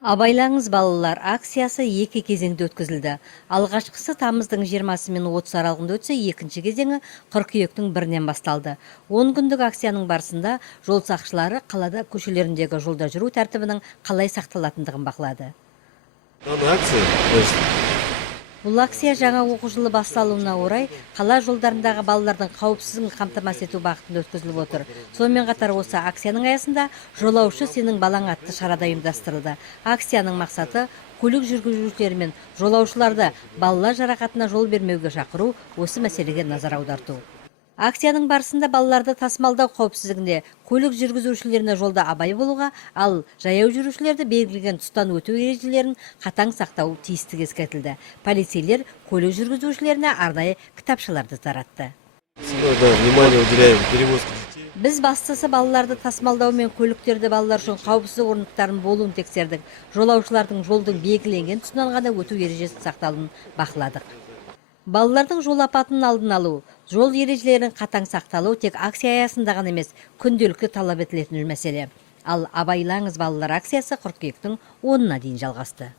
Абайлаңыз балалар акциясы екі кезеңде өткізілді. Алғашқысы тамыздың 20 мен 30 аралығында өтсе, екінші кезеңі қыркүйектің 1-нен басталды. 10 күндік акцияның барысында жол сақшылары қалада көшелеріндегі жолда жүру тәртібінің қалай сақталатындығын бақылады. Бұл акция жаңа оқу жылы басталуына орай қала жолдарындағы балалардың қауіпсіздігін қамтамасыз ету бағытында өткізіліп отыр. Сонымен қатар осы акцияның аясында жолаушы сенің балаң атты шарада ұйымдастырылды. Акцияның мақсаты көлік жүргізушілері мен жолаушыларды балалар жарақатына жол бермеуге шақыру, осы мәселеге назар аударту. Акцияның барысында балаларды тасымалдау қауіпсіздігінде көлік жүргізушілеріне жолда абай болуға, ал жаяу жүрушілерді белгіленген тұстан өту ережелерін қатаң сақтау тиістігі ескертілді. Полицейлер көлік жүргізушілеріне арнайы кітапшаларды таратты. Біз бастысы балаларды тасымалдау мен көліктерді балалар үшін қауіпсіздік орындықтарын болуын тексердік. Жолаушылардың жолдың белгіленген тұсынан ғана өту ережесі сақталуын бақыладық. Балалардың жол апатын алдын алу, жол ережелерін қатаң сақталу тек акция аясында ғана емес, күнделікті талап етілетін мәселе. Ал Абайлаңыз балалар акциясы қыркүйектің 10-на дейін жалғасты.